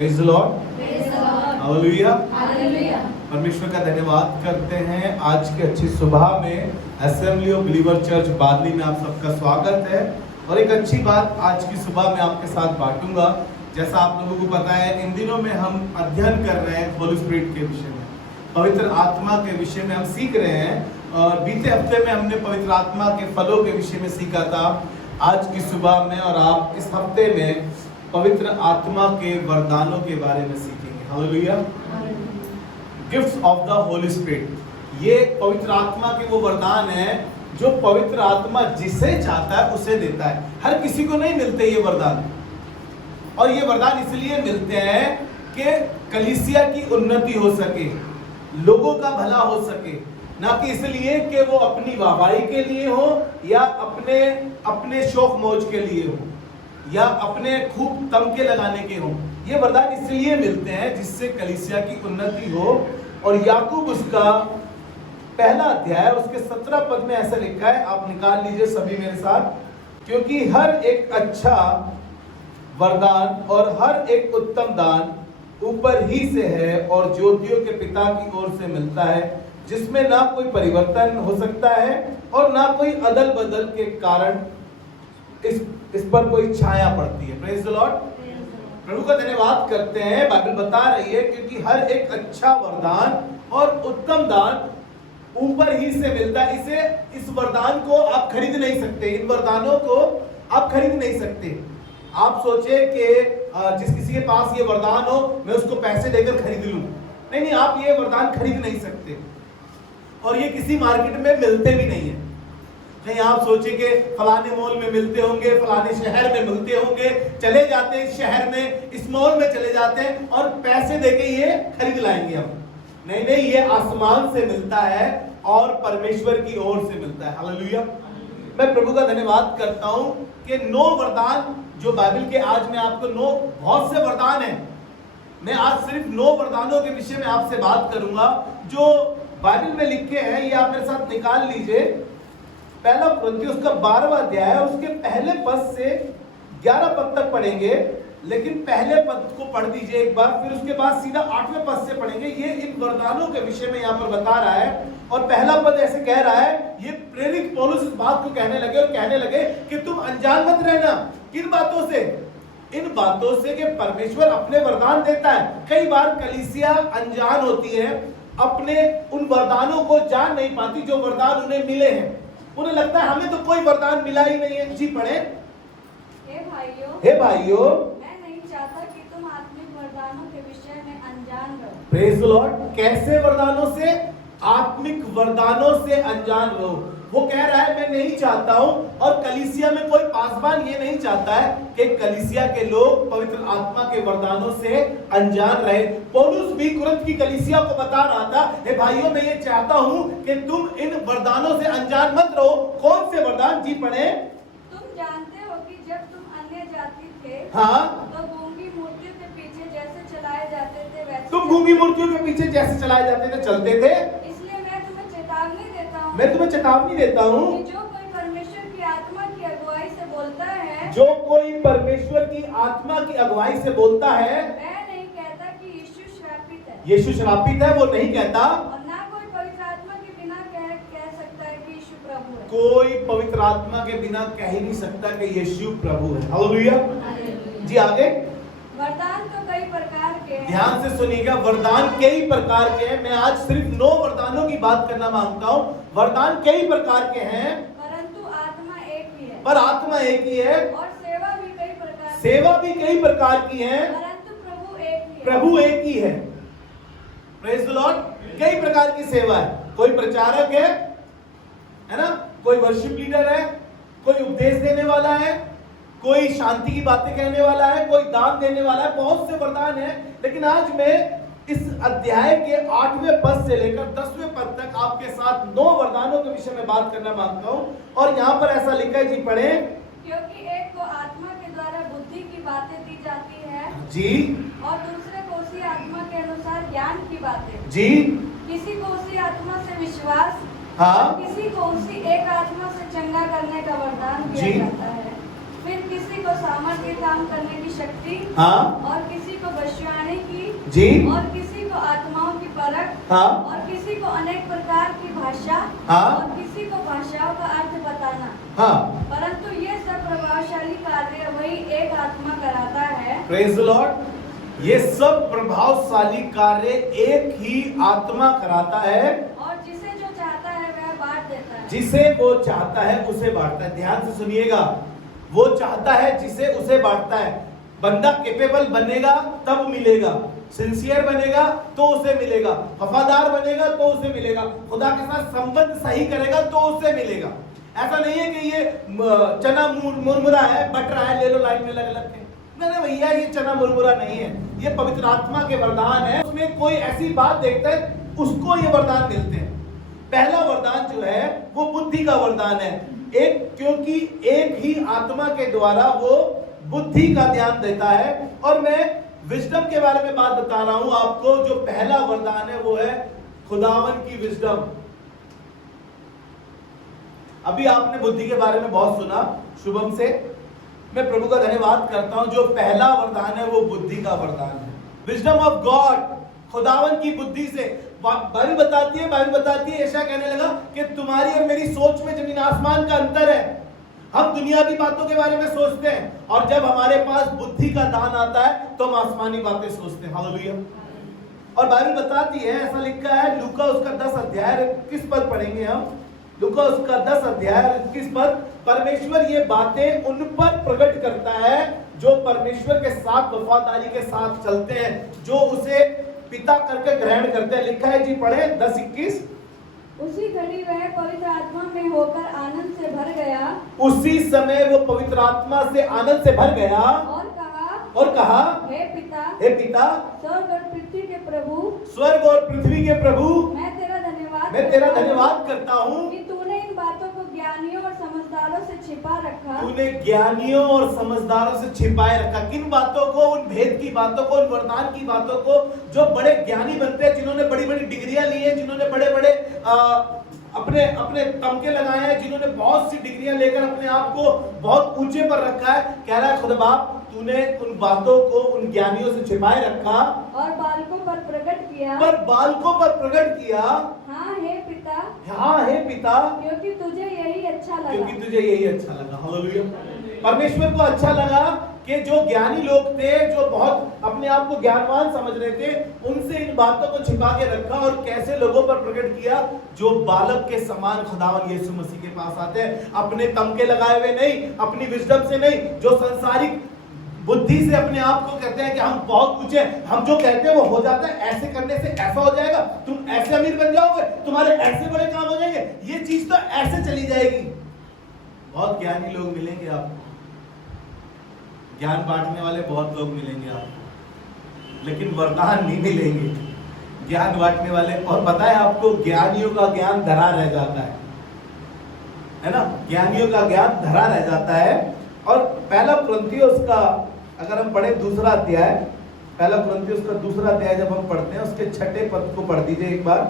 Praise the Lord, hallelujah. परमेश्वर का धन्यवाद करते हैं। आज की अच्छी सुबह में असेंबली ऑफ बिलीवर चर्च बादली में आप सबका स्वागत है। और एक अच्छी बात आज की सुबह में आपके साथ बांटूंगा। जैसा आप लोगों को पता है, इन दिनों में हम अध्ययन कर रहे हैं होली स्पिरिट के विषय में, पवित्र आत्मा के विषय में हम सीख रहे हैं। और बीते हफ्ते में हमने पवित्र आत्मा के फलों के विषय में सीखा था। आज की सुबह में और आप इस हफ्ते में पवित्र आत्मा के वरदानों के बारे में सीखेंगे। Hallelujah. Gifts of the Holi spirit, ये पवित्र आत्मा के वो वरदान हैं जो पवित्र आत्मा जिसे चाहता है उसे देता है। हर किसी को नहीं मिलते ये वरदान, और ये वरदान इसलिए मिलते हैं कि कलीसिया की उन्नति हो सके, लोगों का भला हो सके, ना कि इसलिए कि वो अपनी वाहवाही के लिए हो या अपने शौक मौज के लिए हो या अपने खूब तमके लगाने के हो। ये वरदान इसलिए मिलते हैं जिससे कलीसिया की उन्नति हो। और याकूब उसका पहला अध्याय उसके 17 पद में ऐसा लिखा है, आप निकाल लीजिए सभी मेरे साथ। क्योंकि हर एक अच्छा वरदान और हर एक उत्तम दान ऊपर ही से है और ज्योतियों के पिता की ओर से मिलता है, जिसमें ना कोई परिवर्तन हो सकता है और ना कोई अदल बदल के कारण इस पर कोई छाया पड़ती है। Praise the Lord. प्रभु का धन्यवाद करते हैं। बाइबल बता रही है क्योंकि हर एक अच्छा वरदान और उत्तम दान ऊपर ही से मिलता है। इस वरदान को आप खरीद नहीं सकते, इन वरदानों को आप खरीद नहीं सकते। आप सोचे कि जिस किसी के पास ये वरदान हो मैं उसको पैसे देकर खरीद लूं, नहीं, आप ये वरदान खरीद नहीं सकते। और ये किसी मार्केट में मिलते भी नहीं है। नहीं आप सोचे कि फलाने मॉल में मिलते होंगे, फलाने शहर में मिलते होंगे, चले जाते हैं इस शहर में, इस मॉल में चले जाते हैं और पैसे देके ये खरीद लाएंगे हम। नहीं, ये आसमान से मिलता है और परमेश्वर की ओर से मिलता है। हालेलुया। मैं प्रभु का धन्यवाद करता हूं कि 9 वरदान जो बाइबल के, आज मैं आपको 9 बहुत से वरदान हैं। मैं आज सिर्फ 9 वरदानों के विषय में आपसे बात करूंगा जो बाइबल में लिखे हैं। ये आप मेरे साथ निकाल लीजिए। पहला कुरिन्थियों उसका 12वां अध्याय है, उसके पहले पद से 11 पद तक पढ़ेंगे। लेकिन पहले पद को पढ़ दीजिए एक बार, फिर उसके बाद सीधा 8वें पद से पढ़ेंगे। ये इन वरदानों के विषय में यहाँ पर बता रहा है। और पहला पद ऐसे कह रहा है, ये प्रेरित पौलुस इस बात को कहने लगे और कहने लगे कि तुम अनजान मत रहना। किन बातों से? इन बातों से कि परमेश्वर अपने वरदान देता है। कई बार कलीसिया अनजान होती है, अपने उन वरदानों को जान नहीं पाती जो वरदान उन्हें मिले हैं। उन्हें लगता है हमें तो कोई वरदान मिला ही नहीं है। जी पढ़े। हे भाइयों, मैं नहीं चाहता कि तुम आत्मिक वरदानों के विषय में अनजान रहो। Praise the Lord. कैसे वरदानों से? आत्मिक वरदानों से अनजान रहो। वो कह रहा है मैं नहीं चाहता हूं, और कलीसिया में कोई पासवान ये नहीं चाहता है कि कलीसिया के लोग पवित्र आत्मा के वरदानों से अनजान रहे। पौलुस भी कुरिन्थ की कलीसिया को बता रहा था, हे भाइयों मैं ये चाहता हूं कि तुम इन वरदानों से अनजान मत रहो। कौन से वरदान? जी पढ़े। तुम जानते हो कि जब तुम अन्य जाति थे, हाँ, तो गूंगी मूर्तियों के पीछे जैसे चलाए जाते थे वैसे तुम गूंगी मूर्तियों के पीछे जैसे चलाए जाते थे चलते थे। इसलिए मैं तुम्हें चेतावनी देता हूँ मैं तुम्हें चेतावनी देता हूँ कि जो कोई परमेश्वर की आत्मा की अगुवाई से बोलता है, जो कोई परमेश्वर की आत्मा की अगुवाई से बोलता है, मैं नहीं कहता कि यीशु श्रापित है, यीशु श्रापित है, वो नहीं कहता। और ना कोई पवित्र आत्मा के बिना कह सकता है कि यीशु प्रभु है। कोई पवित्र आत्मा के बिना कह ही नहीं सकता कि यीशु प्रभु है। हालेलुया। जी आगे। वरदान तो कई प्रकार के हैं। ध्यान से सुनिएगा, वरदान कई प्रकार के हैं। मैं आज सिर्फ 9 वरदानों की बात करना मांगता हूँ। वरदान कई प्रकार के हैं, परंतु आत्मा एक ही है। पर आत्मा एक ही है। और सेवा भी कई प्रकार की सेवा भी कई प्रकार की है, परंतु प्रभु एक ही है। प्रभु एक ही है। Praise the Lord. कई प्रकार की सेवा है। कोई प्रचारक है ना, कोई वर्शिप लीडर है, कोई उपदेश देने वाला है, कोई शांति की बातें कहने वाला है, कोई दान देने वाला है। बहुत से वरदान हैं। लेकिन आज मैं इस अध्याय के 8वें पद से लेकर 10वें पद तक आपके साथ 9 वरदानों के विषय में बात करना मांगता हूं। और यहाँ पर ऐसा लिखा है, जी पढ़े। क्योंकि एक को आत्मा के द्वारा बुद्धि की बातें दी जाती है जी। और दूसरे को उसी आत्मा के अनुसार ज्ञान की बातें। जी। किसी को उसी आत्मा से विश्वास, हाँ। किसी को उसी एक आत्मा से चंगा करने का वरदान दिया जाता है। फिर किसी को सामर्थ्य काम करने की शक्ति, हाँ। और किसी को वशीकरण जी और किसी को आत्माओं की परख, हाँ और किसी को अनेक प्रकार की भाषा, हाँ और किसी को भाषाओं का अर्थ बताना। हाँ। परंतु ये सब प्रभावशाली कार्य वही एक आत्मा कराता है। Praise the Lord. ये सब प्रभावशाली कार्य एक ही आत्मा कराता है, और जिसे जो चाहता है वह बांट देता है। जिसे वो चाहता है उसे बांटता है। ध्यान से सुनिएगा, वो चाहता है जिसे उसे बांटता है। बंदा कैपेबल बनेगा तब मिलेगा, सिंसियर बनेगा तो उसे मिलेगा, वफादार बनेगा तो उसे मिलेगा, खुदा के साथ संबंध सही करेगा तो उसे मिलेगा। ऐसा नहीं है कि ये चना मुरमुरा है, बट रहा है, ले लो लाइन में लग लग के। नहीं भैया, ये चना मुरमुरा नहीं है, ये पवित्र आत्मा के वरदान है। उसमें कोई ऐसी बात देखता है उसको ये वरदान मिलते हैं। पहला वरदान जो है वो बुद्धि का वरदान है, क्योंकि एक ही आत्मा के द्वारा वो बुद्धि का ज्ञान देता है। और मैं विजडम के बारे में बात बता रहा हूं आपको। जो पहला वरदान है वो है खुदावन की विजडम। अभी आपने बुद्धि के बारे में बहुत सुना शुभम से, मैं प्रभु का धन्यवाद करता हूं। जो पहला वरदान है वो बुद्धि का वरदान है, विजडम ऑफ गॉड, खुदावन की बुद्धि से। बाइबल बताती है, ऐसा कहने लगा कि तुम्हारी और मेरी सोच में जमीन आसमान का अंतर है। हम दुनियावी बातों के बारे में सोचते हैं, और जब हमारे पास बुद्धि का दान आता है तो हम आसमानी बातें सोचते हैं। हालेलुया। और बाइबल बताती है, ऐसा लिखा है लूका उसका 10 अध्याय 21 पद पढ़ेंगे हम। लूका उसका 10 अध्याय 21 पद, परमेश्वर ये बातें उन पर प्रकट करता है जो परमेश्वर के साथ वफादारी के साथ चलते हैं, जो उसे पिता करके ग्रहण करते हैं। लिखा है जी, पढ़े 10:21। उसी घड़ी वह पवित्र आत्मा में होकर आनंद से भर गया। उसी समय वो पवित्र आत्मा से आनंद से भर गया और कहा, हे पिता, स्वर्ग और पृथ्वी के प्रभु, स्वर्ग और पृथ्वी के प्रभु, मैं तेरा धन्यवाद करता हूँ कि तूने इन बातों को ज्ञानियों और समझदारों से छिपा रखा। तूने ज्ञानियों और समझदारों से छिपाए रखा। किन बातों को? उन भेद की बातों को, उन वरदान की बातों को जो बड़े ज्ञानी बनते हैं, जिन्होंने बड़ी बड़ी डिग्रियां ली है, जिन्होंने बड़े बड़े अपने अपने तमके लगाए हैं, जिन्होंने बहुत सी डिग्रियां लेकर अपने आप को बहुत ऊंचे पर रखा है। कह रहा है खुदा बाप, तूने उन बातों को उन ज्ञानियों से छिपाए रखा और बालकों पर प्रकट किया। हाँ हे पिता, क्योंकि तुझे यही अच्छा लगा। हालेलुया। परमेश्वर को अच्छा लगा कि जो ज्ञानी लोग थे, जो बहुत अपने आप को ज्ञानवान समझ रहे थे, उनसे इन बातों को छिपा के रखा और कैसे लोगों पर प्रकट किया, जो बालक के समान खुदावन यीशु मसीह के पास आते हैं, अपने तमके लगाए हुए नहीं, अपनी विजडम से नहीं, जो संसारिक बुद्धि से अपने आप को कहते हैं कि हम बहुत ऊंचे हैं, हम जो कहते हैं वो हो जाता है, ऐसे करने से ऐसा हो जाएगा, तुम ऐसे अमीर बन जाओगे, तुम्हारे ऐसे बड़े काम हो जाएंगे, ये चीज तो ऐसे चली जाएगी। बहुत ज्ञानी लोग मिलेंगे आपको, ज्ञान बांटने वाले बहुत लोग मिलेंगे आपको, लेकिन वरदान नहीं मिलेंगे ज्ञान बांटने वाले। और पता है आपको, ज्ञानियों का ज्ञान धरा रह जाता है ना, ज्ञानियों का ज्ञान धरा रह जाता है। और पहला कुरिन्थियोस का अगर हम पढ़े दूसरा अध्याय, पहला कुरिन्थियोस का दूसरा अध्याय जब हम पढ़ते हैं, उसके 6 पद को पढ़ दीजिए एक बार।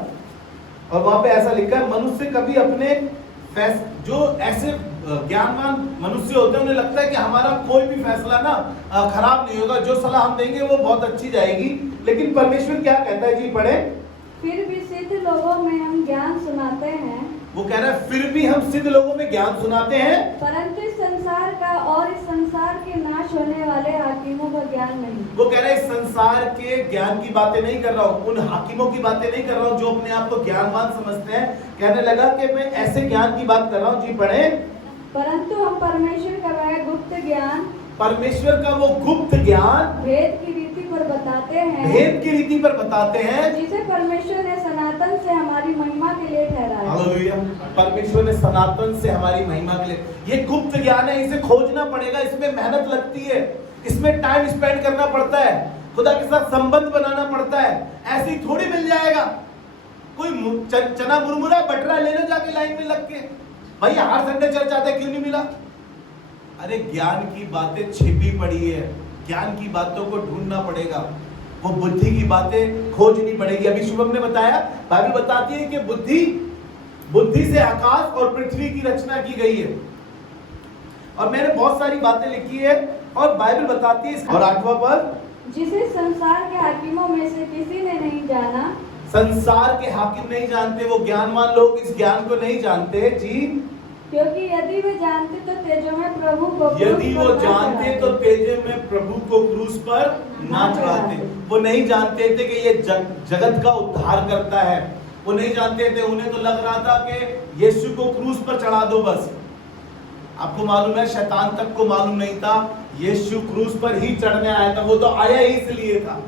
और वहां पे ऐसा लिखा है, मनुष्य कभी अपने जो ऐसे ज्ञानवान मनुष्य होते हैं, उन्हें लगता है कि हमारा कोई भी फैसला ना खराब नहीं होगा, जो सलाह हम देंगे वो बहुत अच्छी जाएगी। लेकिन परमेश्वर क्या कहता है जी, पढ़े। फिर भी सिद्ध लोगों में हम ज्ञान सुनाते हैं। वो कह रहा है फिर भी हम सिद्ध लोगों में ज्ञान सुनाते हैं, परंतु इस संसार का और इस संसार के नाश होने वाले हाकिमों का ज्ञान नहीं। वो कह रहा है इस संसार के ज्ञान की बातें नहीं कर रहा हूँ, उन हाकिमों की बातें नहीं कर रहा हूँ जो अपने आप को ज्ञानवान समझते हैं। कहने लगा कि मैं ऐसे ज्ञान की बात कर रहा हूँ जी, पढ़े। परंतु हम परमेश्वर का वह गुप्त ज्ञान, परमेश्वर का वो गुप्त ज्ञान भेद की रीति पर बताते हैं, जिसे परमेश्वर ने सनातन से हमारी महिमा के लिए ठहराया। हालेलुया। परमेश्वर ने सनातन से हमारी महिमा के लिए, ये गुप्त ज्ञान है, इसे खोजना पड़ेगा, इसमें मेहनत लगती है, इसमें टाइम स्पेंड करना पड़ता है, खुदा के साथ संबंध बनाना पड़ता है। ऐसे ही थोड़ी मिल जाएगा। कोई चना मुरमुरा बटरा ले लो जाके लाइन में लग के, भैया हर संडे चर्च आते क्यों नहीं मिला? अरे ज्ञान की बातें छिपी पड़ी है, ज्ञान की बातों को ढूंढना पड़ेगा, वो बुद्धि की बातें खोजनी पड़ेगी। अभी शुभम ने बताया, बाइबल बताती है कि बुद्धि से आकाश और पृथ्वी की रचना की गई है। और मैंने बहुत सारी बातें लिखी है और बाइबल बताती है। और 8वां पद, जिसे संसार के हाकिमों में से किसी ने नहीं जाना। संसार के हाकिम नहीं जानते, वो ज्ञानवान लोग इस ज्ञान को नहीं जानते जी। क्योंकि यदि वे जानते तो तेजो में प्रभु को यदि वो जानते तो तेजे में प्रभु को क्रूस पर ना चढ़ाते। वो नहीं जानते थे कि ये जगत का उद्धार करता है। वो नहीं जानते थे, उन्हें तो लग रहा था कि यीशु को क्रूस पर चढ़ा दो बस। आपको मालूम है, शैतान तक को मालूम नहीं था यीशु क्रूस पर ही चढ़ने आया था। वो तो आया ही इसलिए था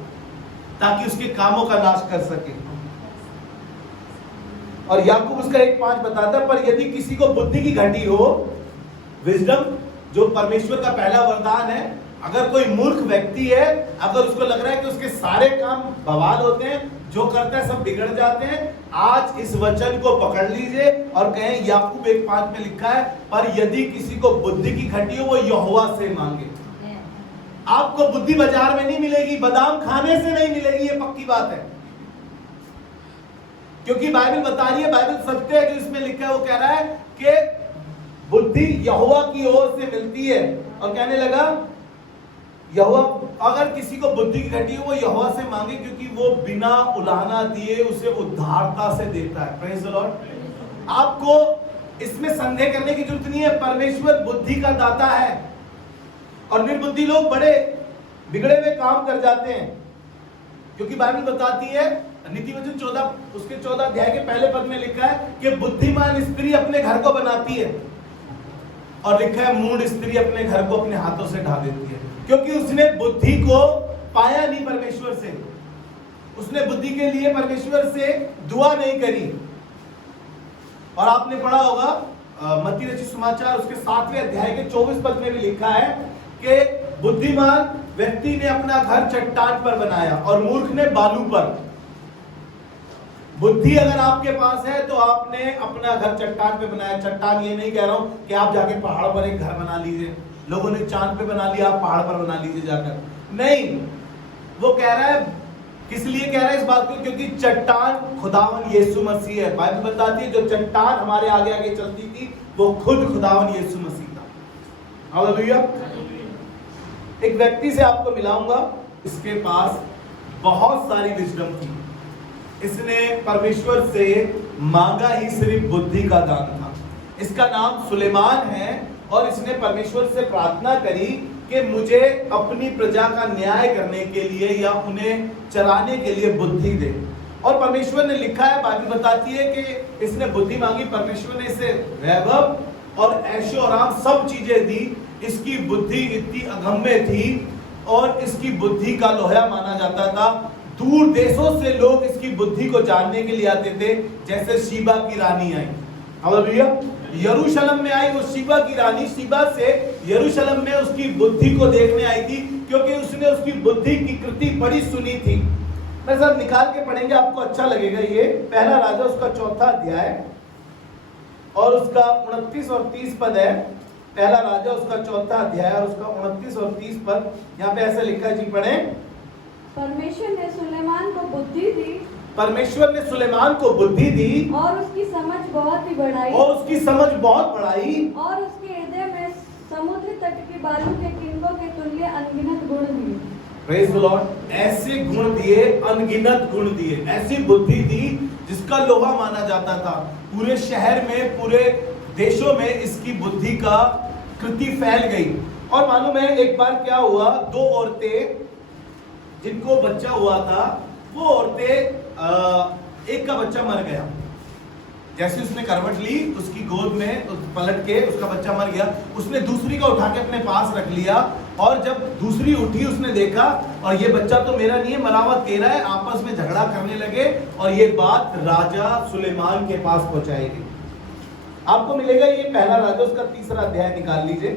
ताकि उसके कामों का नाश कर सके। और याकूब उसका 1:5 बताता है, पर यदि किसी को बुद्धि की घटी हो, विजडम जो परमेश्वर का पहला वरदान है, अगर कोई मूर्ख व्यक्ति है, अगर उसको लग रहा है कि उसके सारे काम बवाल होते हैं, जो करता है सब बिगड़ जाते हैं, आज इस वचन को पकड़ लीजिए और कहें, याकूब 1:5 में लिखा है, पर यदि किसी को बुद्धि की घटी हो वो यहोवा से मांगे। आपको बुद्धि बाजार में नहीं मिलेगी, बादाम खाने से नहीं मिलेगी, ये पक्की बात है। क्योंकि बाइबल बता रही है, बाइबल सत्य है जो इसमें लिखा है। वो कह रहा है कि बुद्धि यहोवा की ओर से मिलती है। और कहने लगा, यहोवा, अगर किसी को बुद्धि की घटी हो वो यहोवा से मांगे, क्योंकि वो बिना उलाहना दिए उसे उद्धारता से देता है। Praise the Lord. आपको इसमें संदेह करने की जरूरत नहीं है, परमेश्वर बुद्धि का दाता है। और निर्बुद्धि लोग बड़े बिगड़े हुए काम कर जाते हैं, क्योंकि बाइबल बताती है, नीति वचन 14 उसके 14 अध्याय के पहले पद में लिखा है कि बुद्धिमान स्त्री अपने घर को बनाती है, और लिखा है मूढ़ स्त्री अपने घर को अपने हाथों से ढा देती है। क्योंकि उसने बुद्धि को पाया नहीं परमेश्वर से, उसने बुद्धि के लिए परमेश्वर से दुआ नहीं करी। और आपने पढ़ा होगा मत्ती रचित सुसमाचार उसके 7वें अध्याय के 24 पद में भी लिखा है कि बुद्धिमान व्यक्ति ने अपना घर चट्टान पर बनाया और मूर्ख ने बालू पर। बुद्धि अगर आपके पास है तो आपने अपना घर चट्टान पे बनाया। चट्टान ये नहीं कह रहा हूं कि आप जाके पहाड़ पर एक घर बना लीजिए, लोगों ने चांद पे बना लिया, आप पहाड़ पर बना लीजिए जाकर। नहीं, वो कह रहा है, किस लिए कह रहा है इस बात को? क्योंकि चट्टान खुदावन यीशु मसीह है। बाइबल बताती है जो चट्टान हमारे आगे आगे चलती थी वो खुद खुदावन यीशु मसीह था। हालेलुया। एक व्यक्ति से आपको मिलाऊंगा, इसके पास बहुत सारी विजडम थी। इसने परमेश्वर से मांगा ही सिर्फ बुद्धि का दान था। इसका नाम सुलेमान है और इसने परमेश्वर से प्रार्थना करी कि मुझे अपनी प्रजा का न्याय करने के लिए या उन्हें चलाने के लिए बुद्धि दे। और परमेश्वर ने लिखा है, बाइबल बताती है कि इसने बुद्धि मांगी, परमेश्वर ने इसे वैभव और ऐशो आराम सब चीजें दी। इसकी बुद्धि इतनी अगम्य थी और इसकी बुद्धि का लोहा माना जाता था। दूर देशों से लोग इसकी बुद्धि को जानने के लिए आते थे, जैसे शीबा की रानी आई। हालेलुया। यरूशलेम में आई वो शीबा की रानी, शीबा से यरूशलेम में उसकी बुद्धि को देखने आई थी, क्योंकि उसने उसकी बुद्धि की कृति बड़ी सुनी थी। मैं सब निकाल के पढ़ेंगे, आपको अच्छा लगेगा। ये पहला राजा उसका 4था अध्याय और उसका 29 और 30 पद है। पहला राजा उसका 4था अध्याय और उसका 29 और 30 पद। यहाँ पे ऐसा लिखा है जी, पढ़े। परमेश्वर ने सुलेमान को बुद्धि दी, परमेश्वर ने सुलेमान को बुद्धि दी और उसकी समझ बहुत ही बढ़ाई, और उसकी समझ बहुत बढ़ाई, और उसके हृदय में समुद्र तट के बालू के किरणों के तुल्य अनगिनत गुण दिए। Praise the Lord. ऐसे गुण दिए, अनगिनत गुण दिए, ऐसी बुद्धि दी जिसका लोहा माना जाता था। पूरे शहर में, पूरे देशों में इसकी बुद्धि का कृति फैल गई। और मालूम है एक बार क्या हुआ, दो औरतें जिनको बच्चा हुआ था, वो औरतें एक का बच्चा मर गया। जैसे उसने करवट ली, उसकी गोद में पलट के उसका बच्चा मर गया। उसने दूसरी को उठा के अपने पास रख लिया, और जब दूसरी उठी उसने देखा और ये बच्चा तो मेरा नहीं है, मरा हुआ तेरा है। आपस में झगड़ा करने लगे और ये बात राजा सुलेमान के पास पहुंचाएगी। आपको मिलेगा ये पहला राजा उसका 3रा अध्याय, निकाल लीजिए।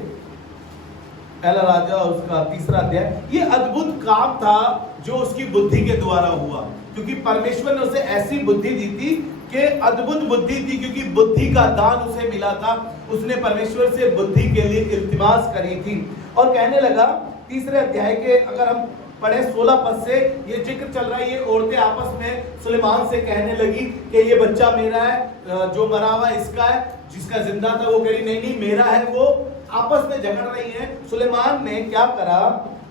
पहला राजा उसका 3रा अध्याय। ये अद्भुत काम था जो उसकी बुद्धि के द्वारा हुआ, क्योंकि परमेश्वर ने उसे ऐसी बुद्धि दी थी कि अद्भुत बुद्धि थी, क्योंकि बुद्धि का दान उसे मिला था। उसने परमेश्वर से बुद्धि के लिए इल्तिमास करी थी। और कहने लगा 3रे अध्याय के अगर हम पढ़े 16 पद से ये जिक्र चल रहा है। ये औरतें आपस में सुलेमान से कहने लगी कि ये बच्चा मेरा है, जो मरा हुआ इसका है, जिसका जिंदा था वो कह रही नहीं नहीं मेरा है। वो आपस में झगड़ रही हैं। सुलेमान ने क्या करा,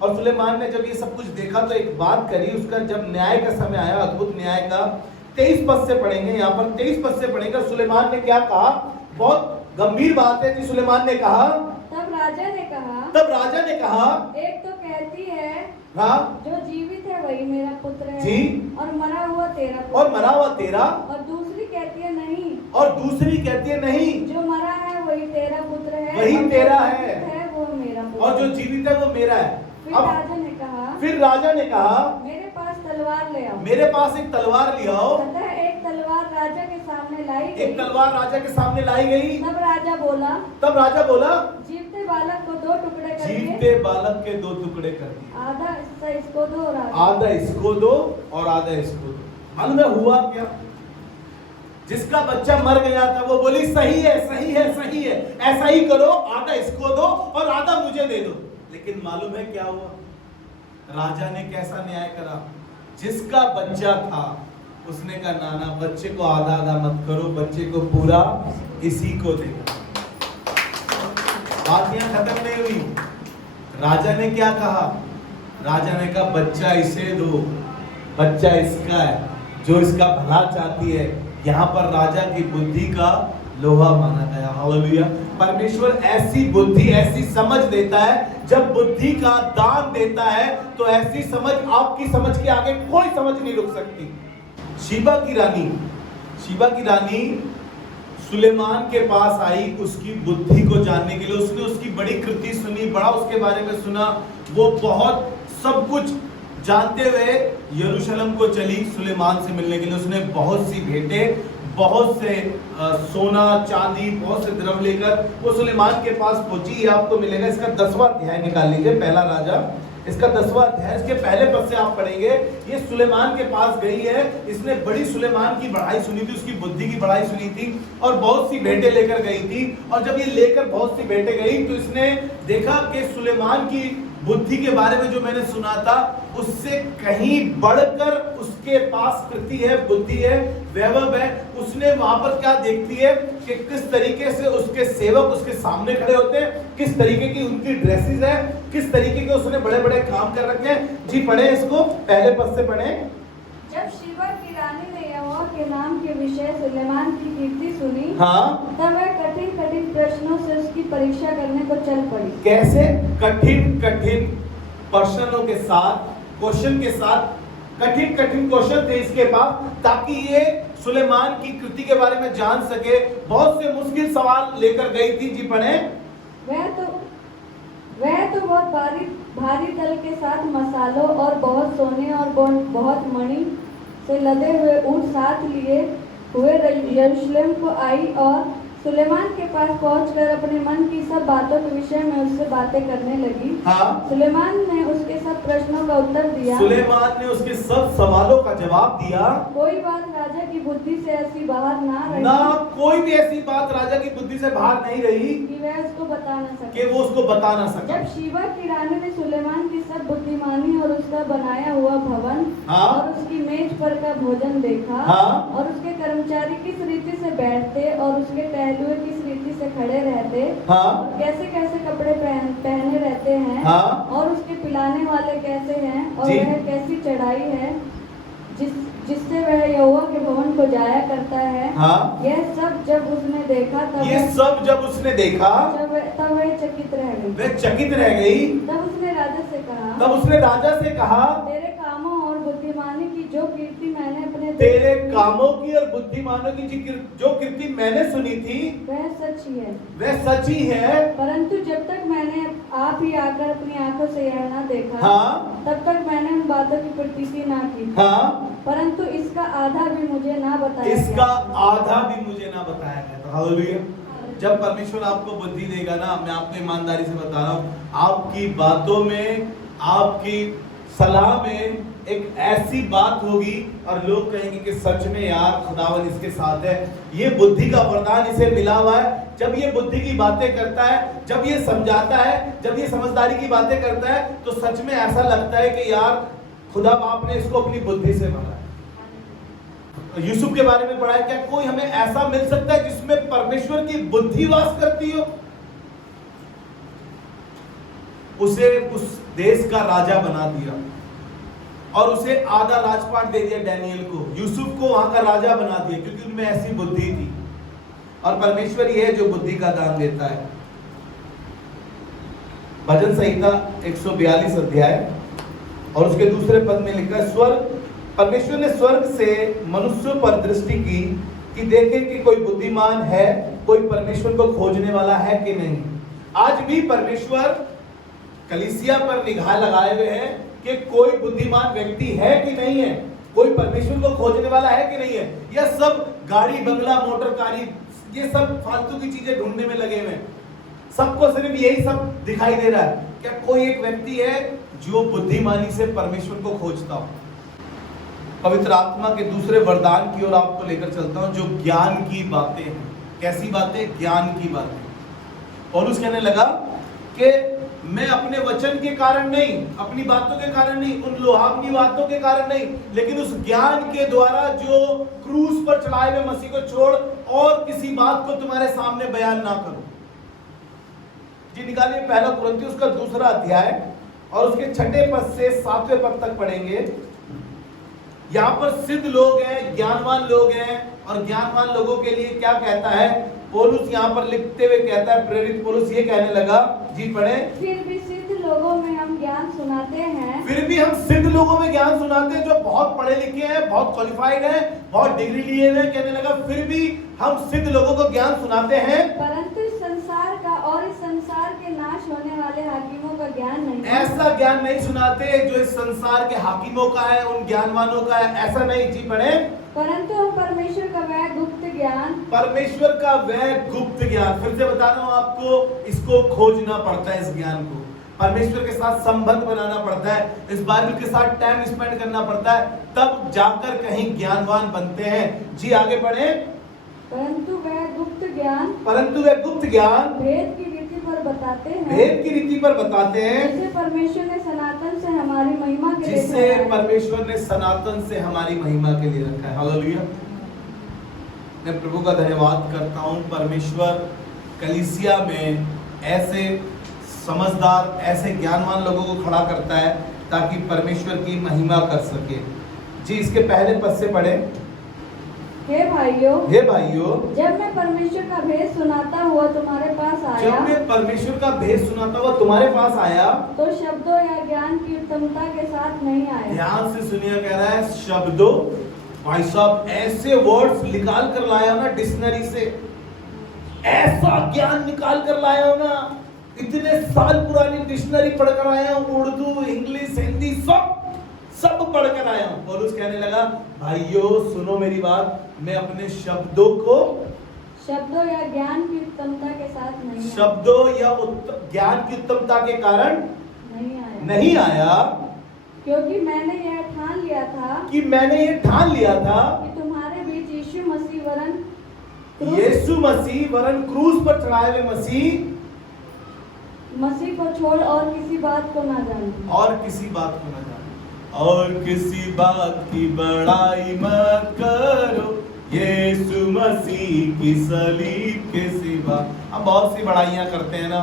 और सुलेमान ने जब ये सब कुछ देखा तो एक बात करी, उसका जब न्याय का समय आया, अद्भुत न्याय का 23 पद से पढ़ेंगे, यहाँ पर 23 पद से पढ़ेंगे। सुलेमान ने क्या कहा, बहुत गंभीर बात है कि सुलेमान ने कहा, तब राजा ने कहा एक तो कहती है हाँ जो जीवित है वही मेरा पुत्र है जी, और मरा हुआ तेरा पुत्र, और मरा हुआ तेरा, और दूसरी कहती है नहीं, और दूसरी कहती है नहीं, जो मरा है वही तेरा पुत्र है, वही और तेरा जो है, जीवित है वो मेरा पुत्र और जो जीवित है वो मेरा है। फिर अब राजा ने कहा मेरे पास तलवार ले आओ। मेरे पास एक तलवार ले आओ। अतः एक तलवार राजा के सामने लाई गई। एक तलवार राजा के सामने लाई गई। तब राजा बोला जीवते बालक को 2 टुकड़े करके, जीवते बालक के 2 टुकड़े कर दिए, आधा हिस्सा इसको दो और आधा इसको दो और आधा इसको दो। मालूम है हुआ क्या, जिसका बच्चा मर गया था वो बोली सही है सही है सही है, ऐसा ही करो, आधा इसको दो और आधा मुझे दे दो। लेकिन मालूम है क्या हुआ, राजा ने कैसा न्याय करा, जिसका बच्चा था उसने कहा नाना बच्चे को आधा आधा मत करो, बच्चे को पूरा इसी को दे। बात यहाँ खत्म नहीं हुई। राजा ने क्या कहा, राजा ने कहा बच्चा इसे दो, बच्चा इसका है, जो इसका भला चाहती है। यहाँ पर राजा की बुद्धि का लोहा माना गया। हालेलुया। परमेश्वर ऐसी बुद्धि ऐसी समझ देता है, जब बुद्धि का दान देता है तो ऐसी समझ, आपकी समझ के आगे कोई समझ नहीं रुक सकती। शीबा की रानी सुलेमान के पास आई उसकी बुद्धि को जानने के लिए। उसने उसकी बड़ी कृति सुनी, बड़ा उसके बारे में सुना, वो बहुत सब कुछ जानते हुए यरूशलेम को चली सुलेमान से मिलने के लिए। उसने बहुत सी भेंटें, बहुत से सोना चांदी, बहुत से द्रव्य लेकर वो सुलेमान के पास पहुंची। ये आपको मिलेगा, इसका 10वां अध्याय निकाल लीजिए, पहला राजा, इसका 10वां अध्याय, इसके पहले पद से आप पढ़ेंगे। ये सुलेमान के पास गई है, इसने बड़ी सुलेमान की बढ़ाई सुनी थी, उसकी बुद्धि की बढ़ाई सुनी थी और बहुत सी भेंटें लेकर गई थी। और जब ये लेकर बहुत सी भेंटें गई तो इसने देखा कि सुलेमान की बुद्धि के बारे में जो मैंने सुना था उससे कहीं बढ़कर उसके पास कृति है, बुद्धि है, वैभव है। उसने वहां पर क्या देखती है कि किस तरीके से उसके सेवक उसके सामने खड़े होते हैं, किस तरीके की उनकी ड्रेसेस है, किस तरीके के उसने बड़े बड़े काम कर रखे हैं। जी पढ़े इसको, पहले पद से पढ़े। जब शीबा की रानी ने यहोवा के नाम के विषय सुलेमान की कीर्ति सुनी, हाँ, तब वह कठिन कठिन प्रश्नों से उसकी परीक्षा करने को चल पड़ी। कैसे? कठिन कठिन प्रश्नों के साथ, क्वेश्चन के साथ, कठिन कठिन क्वेश्चन थे इसके पास, ताकि ये सुलेमान की कृति के बारे में जान सके। बहुत से मुश्किल सवाल लेकर गई थी। जी पढ़े। वह तो बहुत भारी दल के साथ मसालों और बहुत सोने और बहुत मणि से लदे हुए ऊंट साथ लिए हुए यरूशलेम को आई और सुलेमान के पास पहुंचकर अपने मन की सब बातों के विषय में उससे बातें करने लगी। हाँ। सुलेमान ने उसके सब प्रश्नों का उत्तर दिया। सुलेमान ने उसके सब सवालों का जवाब दिया। कोई बात राजा की बुद्धि से ऐसी बाहर ना कोई भी ऐसी बात राजा की बुद्धि से बाहर नहीं रही कि वह उसको बता न सके, कि वो उसको बता ना सका। जब शीबा की रानी ने सुलेमान की सब बुद्धिमानी और उसका बनाया हुआ भवन, हाँ, और उसकी मेज पर का भोजन देखा, हाँ, और उसके कर्मचारी किस रीति से बैठते और उसके टहलुए किस रीति से खड़े रहते, हाँ, और कैसे कैसे कपड़े पहने रहते हैं, हाँ, और उसके पिलाने वाले कैसे हैं, और जी, वह कैसी चढ़ाई है जिससे वह यहोवा के भवन को जाया करता है, हाँ, यह सब जब उसने देखा तब ये सब जब उसने देखा तब वह चकित रह गई। वह चकित रह गई। तब उसने राजा से कहा तेरे कामों और बुद्धिमानी की जो कीर्ति मैंने अपने तेरे कामों की और बुद्धिमानों की जो कीर्ति मैंने सुनी थी वह सच ही है, वह सच ही है। परंतु जब तक मैंने आप ही आकर अपनी आंखों से यह ना देखा, हाँ, तब तक मैंने उन बातों की प्रतीति ना की। हाँ, परंतु इसका आधा भी मुझे ना बताया इसका आधा भी मुझे ना बताया गया। तो हालेलुया। जब परमेश्वर आपको बुद्धि देगा ना, मैं आपको ईमानदारी से बता रहा हूँ, आपकी बातों में, आपकी सलाह में एक ऐसी बात होगी और लोग कहेंगे कि सच में यार खुदावन इसके साथ है, ये बुद्धि का वरदान इसे मिला हुआ है। जब ये बुद्धि की बातें करता है, जब ये समझाता है, जब ये समझदारी की बातें करता है, तो सच में ऐसा लगता है कि यार खुदा बाप ने इसको अपनी बुद्धि से भरा है। यूसुफ के बारे में पढ़ा है, क्या कोई हमें ऐसा मिल सकता है जिसमें परमेश्वर की बुद्धि वास करती हो? उसे उस देश का राजा बना दिया और उसे आधा राजपाट दे दिया डैनियल को, यूसुफ को वहां का राजा बना दिया, क्योंकि उनमें ऐसी बुद्धि थी। और परमेश्वर ही है जो बुद्धि का दान देता है। भजन संहिता 142 अध्याय और उसके दूसरे पद में लिखा है, स्वर्ग, परमेश्वर ने स्वर्ग से मनुष्यों पर दृष्टि की कि देखे कि कोई बुद्धिमान है, कोई परमेश्वर को खोजने वाला है कि नहीं। आज भी परमेश्वर कलीसिया पर निगाह लगाए हुए हैं कि कोई बुद्धिमान व्यक्ति है कि नहीं है, कोई परमेश्वर को खोजने वाला है कि नहीं है। यह सब गाड़ी बंगला मोटर कारी, ये सब फालतू की चीजें ढूंढने में लगे हुए हैं। सबको सिर्फ यही सब दिखाई दे रहा है। क्या कोई एक व्यक्ति है जो बुद्धिमानी से परमेश्वर को खोजता हो? पवित्र आत्मा के दूसरे वरदान की ओर आपको लेकर चलता हूं, जो ज्ञान की बातें हैं। कैसी बातें? ज्ञान की बातें। पौलुस कहने लगा कि मैं अपने वचन के कारण नहीं, अपनी बातों के कारण नहीं, उन लोहावनी बातों के कारण नहीं, लेकिन उस ज्ञान के द्वारा जो क्रूस पर चढ़ाए हुए मसीह को छोड़ और किसी बात को तुम्हारे सामने बयान ना करूं। जी निकालिए पहला कुरिन्थियों का दूसरा अध्याय और उसके 6 पद से 7वें पद तक पढ़ेंगे। यहाँ पर सिद्ध लोग हैं, ज्ञानवान लोग हैं, और ज्ञानवान लोगों के लिए क्या कहता है पौलुस? यहाँ पर लिखते हुए कहता है, प्रेरित पौलुस ये कहने लगा, जी पढ़े, फिर भी सिद्ध लोगों में हम ज्ञान सुनाते हैं, फिर भी हम सिद्ध लोगों में ज्ञान सुनाते हैं, जो बहुत पढ़े लिखे हैं, बहुत क्वालिफाइड हैं, बहुत डिग्री लिए हुए। कहने लगा फिर भी हम सिद्ध लोगों को ज्ञान सुनाते हैं, परंतु इस संसार का और इस संसार के नाश होने वाले हाकिमों का ज्ञान नहीं। ऐसा ज्ञान नहीं सुनाते जो इस संसार के हाकिमों का है, उन ज्ञानवानों का है, ऐसा नहीं। जी पढ़े, परंतु हम परमेश्वर का वह गुप्त ज्ञान, परमेश्वर का वह गुप्त ज्ञान, फिर से बता रहा हूं आपको, इसको खोजना पड़ता है। इस ज्ञान को परमेश्वर के साथ संबंध बनाना पड़ता है, इस बाइबल के साथ टाइम स्पेंड करना पड़ता है, तब जाकर कहीं ज्ञानवान बनते हैं। जी आगे बढ़े, परंतु वह गुप्त ज्ञान, परंतु वह गुप्त ज्ञान भेद की रीति पर बताते हैं, भेद की रीति पर बताते हैं, जिसे परमेश्वर ने सनातन से हमारी महिमा के लिए जिसे ठहराया। परमेश्वर ने सनातन से हमारी महिमा के लिए रखा है। हालेलुया। मैं प्रभु का धन्यवाद करता हूं, परमेश्वर कलीसिया में ऐसे समझदार, ऐसे ज्ञानवान लोगों को खड़ा करता है ताकि परमेश्वर की महिमा कर सके। जी इसके पहले पद से पढ़े, हे भाइयों, हे भाइयों, जब मैं परमेश्वर का भेद सुनाता हुआ तुम्हारे पास आया, जब मैं परमेश्वर का भेद सुनाता हुआ तुम्हारे पास आया, तो शब्दों या ज्ञान की उत्तमता के साथ नहीं आया। ध्यान से सुनिए, कह रहा है शब्दों, भाई साहब ऐसे वर्ड्स निकाल कर लाया ना डिक्शनरी से, ऐसा ज्ञान निकाल कर लाया हो ना, इतने साल पुरानी डिक्शनरी पढ़कर आया हूं, उर्दू, इंग्लिश, हिंदी सब पढ़कर आया हूं। पौलुस कहने लगा भाइयों सुनो मेरी बात, मैं अपने शब्दों को, शब्दों या ज्ञान की उत्तमता के साथ नहीं आया। शब्दों या ज्ञान की उत्तमता के कारण नहीं आया, क्योंकि मैंने यह ठान लिया था कि मैंने ये ठान लिया था कि तुम्हारे बीच यीशु मसीह वरन क्रूस पर चढ़ाए हुए मसीह को छोड़ और किसी बात को ना जाने, और किसी बात को न जाने, और किसी बात की बड़ाई मत करो, यीशु मसीह की सलीब के सिवा। हम बहुत सी बड़ाइयां करते हैं ना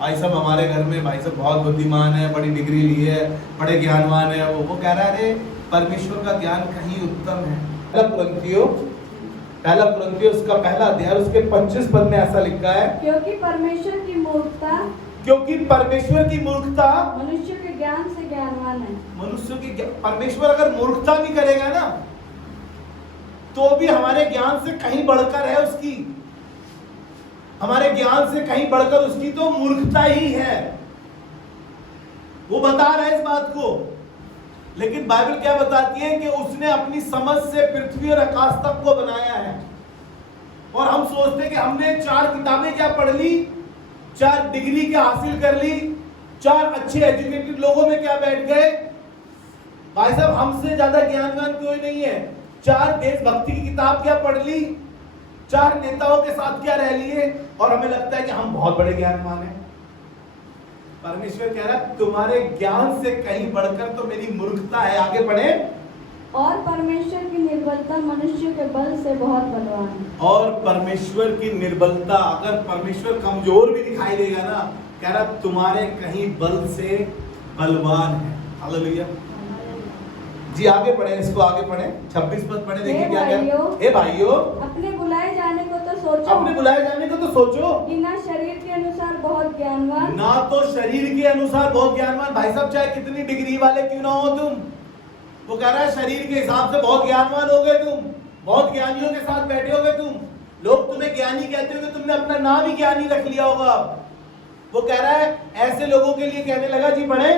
भाई साहब, हमारे घर में भाई साहब बहुत बुद्धिमान है, बड़ी डिग्री ली है, बड़े ज्ञानवान है, वो कह रहा है अरे परमेश्वर का ज्ञान कहीं उत्तम है। पहला कुरिन्थियों उसका पहला अध्याय उसके 25 पद में ऐसा लिखा है, क्योंकि परमेश्वर की मूर्खता मनुष्य के ज्ञान से ज्ञानवान है। मनुष्य की परमेश्वर अगर मूर्खता भी करेगा ना तो भी हमारे ज्ञान से कहीं बढ़कर है उसकी, हमारे ज्ञान से कहीं बढ़कर उसकी तो मूर्खता ही है। वो बता रहा है इस बात को, लेकिन बाइबल क्या बताती है कि उसने अपनी समझ से पृथ्वी और आकाश तक को बनाया है। और हम सोचते हैं कि हमने 4 किताबें क्या पढ़ ली, 4 डिग्री क्या हासिल कर ली, 4 अच्छे एजुकेटेड लोगों में क्या बैठ गए। भाई साहब हमसे ज्यादा ज्ञानवान कोई नहीं है। 4 देशभक्ति की किताब क्या पढ़ ली, 4 नेताओं के साथ क्या रह लिए, और हमें लगता है कि हम बहुत बड़े ज्ञानवान हैं। परमेश्वर कह रहा है तुम्हारे ज्ञान से कहीं बढ़कर तो मेरी मूर्खता है। आगे बढ़े, और परमेश्वर की निर्बलता मनुष्य के बल से बहुत बलवान है। और परमेश्वर की निर्बलता, अगर परमेश्वर कमजोर भी दिखाई देगा ना कह रहा तुम्हारे कहीं बल से बलवान है। हालेलुया। जी आगे पढ़े, इसको आगे पढ़े, 26 पद पढ़े, देखिए क्या क्या। हे भाइयों, अपने बुलाए जाने को तो सोचो, अपने बुलाए जाने को तो सोचो कि ना शरीर के अनुसार बहुत ज्ञानवान, ना तो शरीर के अनुसार बहुत ज्ञानवान। भाई साहब चाहे कितनी डिग्री वाले क्यों ना हो तुम, वो कह रहा है शरीर के हिसाब से बहुत ज्ञानवान हो गए तुम, बहुत ज्ञानियों के साथ बैठे होगे तुम, लोग तुम्हें ज्ञानी कहते होंगे, तुमने अपना नाम ही ज्ञानी रख लिया होगा। वो कह रहा है ऐसे लोगों के लिए कहने लगा, जी पढ़े,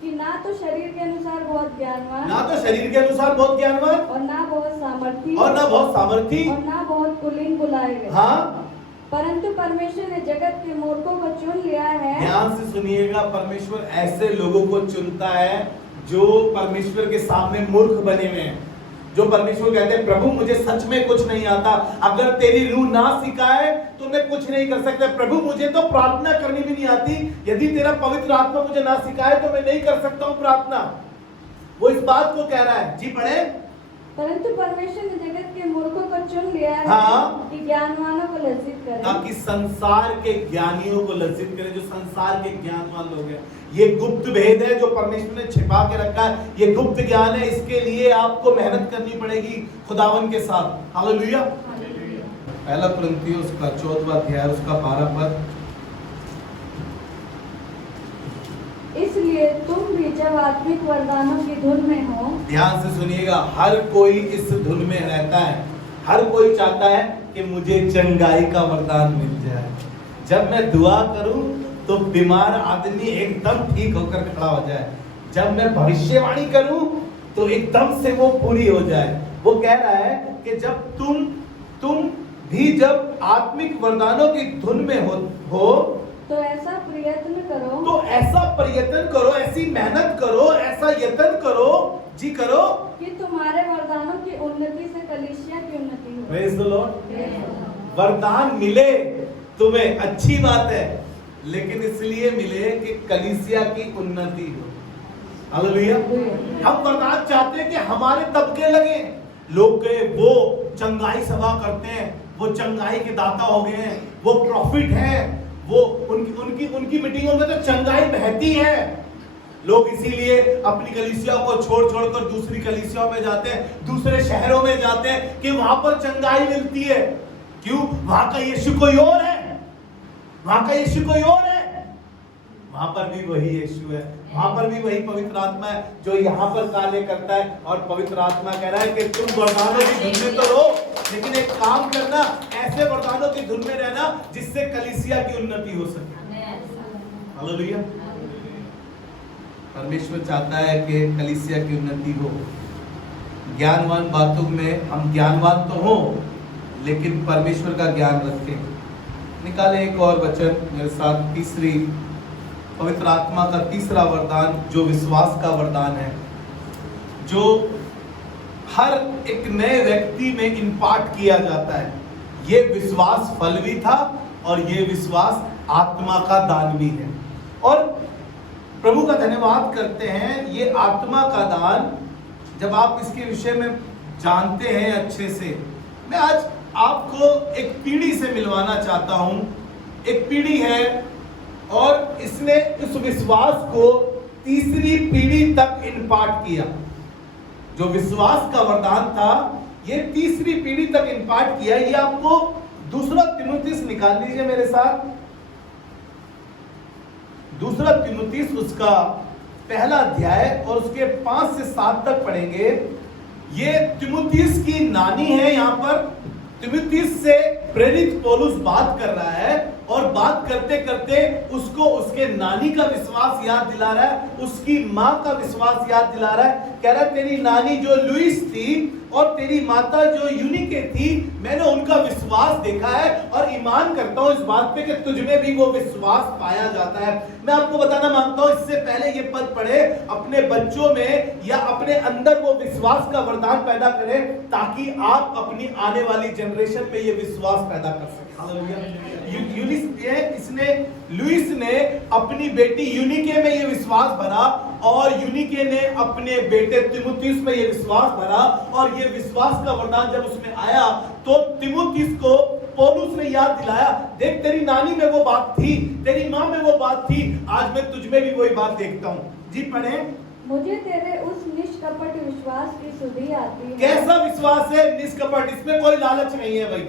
कि ना तो शरीर के अनुसार बहुत ज्ञानवान, ना तो शरीर के अनुसार बहुत ज्ञानवान, और ना बहुत सामर्थी, और ना बहुत सामर्थी, और ना बहुत कुलीन बुलाए गए। हाँ, परंतु परमेश्वर ने जगत के मूर्खों को चुन लिया है। ध्यान से सुनिएगा, परमेश्वर ऐसे लोगों को चुनता है जो परमेश्वर के सामने मूर्ख बने हुए हैं, जो परमेश्वर कहते हैं प्रभु मुझे सच में कुछ नहीं आता, अगर तेरी रूह ना सिखाए तो मैं कुछ नहीं कर सकता, प्रभु मुझे तो प्रार्थना करनी भी नहीं आती, यदि तेरा पवित्र आत्मा मुझे ना सिखाए तो मैं नहीं कर सकता हूं प्रार्थना। वो इस बात को कह रहा है। जी पढ़े, परंतु परमेश्वर ने जगत के मूर्खों को चुन लिया है, हाँ, कि ज्ञानवानों को लज्जित करे, ताकि संसार के ज्ञानियों को लज्जित करे। जो संसार के ज्ञानवान लोग हैं, ये गुप्त भेद है जो परमेश्वर ने छिपा के रखा है, ये गुप्त ज्ञान है, इसके लिए आपको मेहनत करनी पड़ेगी खुदावन के साथ। हालेलुया। पहला कुरिन्थियों उसका 14वां अध्याय उसका 12 पद, इसलिए तुम भी जब आत्मिक वरदानों की धुन में हो, ध्यान से सुनिएगा, हर कोई इस धुन में रहता है, हर कोई चाहता है कि मुझे चंगाई का वरदान मिल जाए। जब मैं दुआ करूं तो बीमार आदमी एकदम ठीक होकर खड़ा हो जाए, जब मैं भविष्यवाणी करूं तो एकदम से वो पूरी हो जाए। वो कह रहा है कि जब तुम भी जब आत्मिक वरदानों की धुन में हो तो ऐसा प्रयत्न करो, तो ऐसा प्रयत्न करो, ऐसी मेहनत करो, ऐसा यत्न करो, जी करो, कि तुम्हारे वरदानों की उन्नति से कलीसिया की उन्नति हो। Praise the Lord. वरदान मिले तुम्हें, अच्छी बात है, लेकिन इसलिए मिले कि कलीसिया की उन्नति हो। हालेलुया। हम वरदान चाहते हैं कि हमारे तबके लगे, लोग गए वो चंगाई सभा करते हैं, वो चंगाई के दाता हो गए हैं, वो प्रॉफिट है, वो उनकी मीटिंगों में तो चंगाई बहती है। लोग इसीलिए अपनी कलीसिया को छोड़ कर दूसरी कलीसियाओं में जाते हैं, दूसरे शहरों में जाते हैं कि वहां पर चंगाई मिलती है। क्यों? वहां का यीशु कोई और है, वहां का यीशु कोई और है, वहां पर भी वही यीशु है, वहां पर भी वही पवित्र आत्मा है जो यहाँ पर कार्य करता है। और पवित्र आत्मा कह रहा है कि तुम वरदानों की धुन में तो रहो, लेकिन एक काम करना, ऐसे वरदानों की धुन में रहना जिससे कलीसिया की उन्नति हो सके। हालेलुया। परमेश्वर चाहता है कि कलीसिया की उन्नति हो। ज्ञानवान बातों में हम ज्ञानवान तो हो, लेकिन परमेश्वर का ज्ञान रखें। निकाले एक और वचन मेरे साथ, तीसरी पवित्र आत्मा का तीसरा वरदान जो विश्वास का वरदान है, जो हर एक नए व्यक्ति में इंपार्ट किया जाता है। ये विश्वास फल भी था और ये विश्वास आत्मा का दान भी है। और प्रभु का धन्यवाद करते हैं, ये आत्मा का दान जब आप इसके विषय में जानते हैं अच्छे से, मैं आज आपको एक पीढ़ी से मिलवाना चाहता हूं। एक पीढ़ी है और इसने इस विश्वास को तीसरी पीढ़ी तक इंपार्ट किया। जो विश्वास का वरदान था ये तीसरी पीढ़ी तक इंपार्ट किया। ये आपको दूसरा तीमुथियुस निकाल लीजिए मेरे साथ, दूसरा तीमुथियुस उसका पहला अध्याय और उसके 5 से 7 तक पढ़ेंगे। ये तीमुथियुस की नानी है। यहाँ पर तीमुथियुस से प्रेरित पौलुस बात कर रहा है और बात करते करते उसको उसके नानी का विश्वास याद दिला रहा है, उसकी माँ का विश्वास याद दिला रहा है। कह रहा है तेरी नानी जो लुइस थी और तेरी माता जो यूनिके थी, मैंने उनका विश्वास देखा है और ईमान करता हूं इस बात पे कि तुझ में भी वो विश्वास पाया जाता है। मैं आपको बताना मांगता हूं, इससे पहले ये पद पढ़े, अपने बच्चों में या अपने अंदर वो विश्वास का वरदान पैदा करें ताकि आप अपनी आने वाली जनरेशन में ये विश्वास पैदा कर सकें। लुइस ने अपनी बेटी यूनिके में ये विश्वास भरा और यूनिके ने अपने बेटे तीमुथियुस में ये विश्वास भरा, और ये विश्वास का वरदान जब उसमें आया तो तीमुथियुस को पौलुस ने याद दिलाया, देख तेरी नानी में वो बात थी, तेरी माँ में वो बात थी, आज मैं तुझ में भी वही बात देखता हूँ। जी पढ़े। मुझे तेरे उस निष्कपट विश्वास की सुधि आती है। कैसा विश्वास है? निष्कपट, इसमें कोई लालच नहीं है भाई।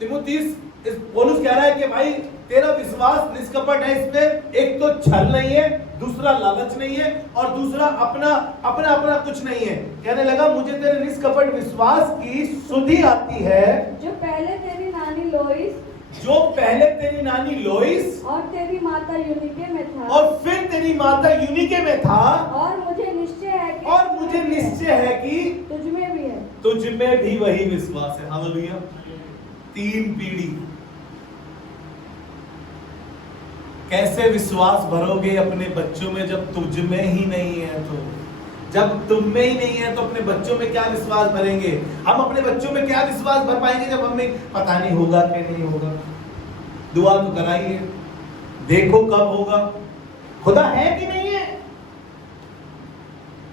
तीमुथियुस, इस पौलुस कह रहा है कि भाई तेरा विश्वास निष्कपट है, इसमें एक तो छल नहीं है, दूसरा लालच नहीं है, और दूसरा अपना कुछ नहीं है। कहने लगा मुझे तेरे निष्कपट विश्वास की सुधि आती है, जो पहले तेरी नानी लोइस और तेरी माता यूनिके में था, और फिर तेरी माता यूनिके में था, और मुझे निश्चय है कि तुझ में भी है। तुझ में भी वही विश्वास है। हालेलुया। 3 पीढ़ी। कैसे विश्वास भरोगे अपने बच्चों में जब तुझ में ही नहीं है? तो जब तुम में ही नहीं है तो अपने बच्चों में क्या विश्वास भरेंगे? हम अपने बच्चों में क्या विश्वास भर पाएंगे जब हमें पता नहीं होगा कि नहीं होगा? दुआ तो कराइए, देखो कब होगा। खुदा है कि नहीं है?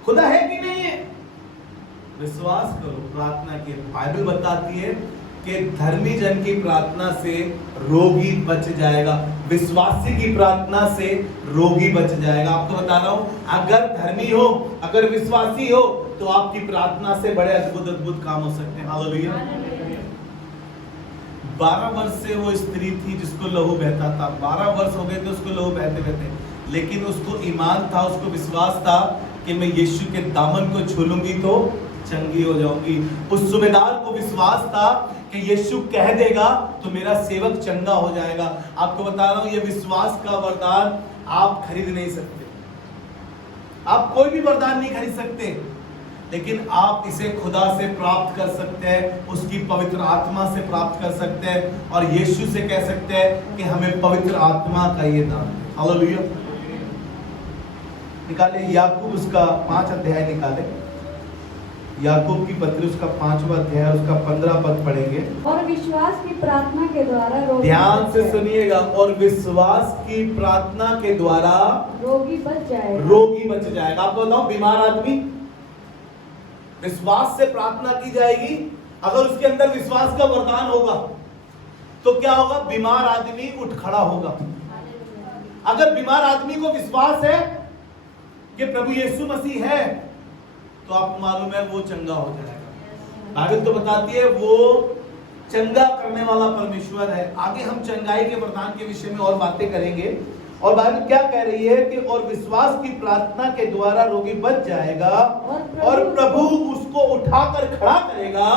खुदा है कि नहीं है? विश्वास करो, प्रार्थना की। बाइबल बताती है कि धर्मी जन की प्रार्थना से रोगी बच जाएगा, विश्वासी की प्रार्थना से रोगी बच जाएगा। आपको बता रहा हूं, अगर धर्मी हो, अगर विश्वासी हो, तो आपकी प्रार्थना से बड़े अद्भुत काम हो सकते हैं। हालेलुया। 12 वर्ष से वो स्त्री थी जिसको लहू बहता था। 12 वर्ष हो गए थे उसको लहू बहते बहते, लेकिन उसको ईमान था, उसको विश्वास था कि मैं यीशु के दामन को छू लूंगी तो चंगी हो जाऊंगी। उस सूबेदार को विश्वास था कि यीशु कह देगा तो मेरा सेवक चंगा हो जाएगा। आपको बता रहा हूं, ये विश्वास का वरदान आप खरीद नहीं सकते। आप कोई भी वरदान नहीं खरीद सकते, लेकिन आप इसे खुदा से प्राप्त कर सकते हैं, उसकी पवित्र आत्मा से प्राप्त कर सकते हैं, और यीशु से कह सकते हैं कि हमें पवित्र आत्मा का ये दान। हालेलुया। निकाले याकूब उसका 5 अध्याय निकाले। याकूब की पत्री उसका 5वां अध्याय उसका 15 पद पढ़ेंगे। और विश्वास की प्रार्थना के द्वारा रोगी ध्यान बच से जाएगा। सुनिएगा। और विश्वास की प्रार्थना के द्वारा रोगी बच जाएगा। रोगी बच जाएगा। आपको बताऊं, बीमार आदमी विश्वास से प्रार्थना की जाएगी, अगर उसके अंदर विश्वास का वरदान होगा तो क्या होगा? बीमार आदमी उठ खड़ा होगा। अगर बीमार आदमी को विश्वास है कि प्रभु यीशु मसीह है, तो आपको मालूम है वो चंगा हो जाएगा। बाइबल तो बताती है वो चंगा करने वाला परमेश्वर है। आगे हम चंगाई के वरदान के विषय में और बातें करेंगे। और बाइबल क्या कह रही है कि और विश्वास की प्रार्थना के द्वारा रोगी बच जाएगा, और प्रभु उसको उठाकर खड़ा करेगा।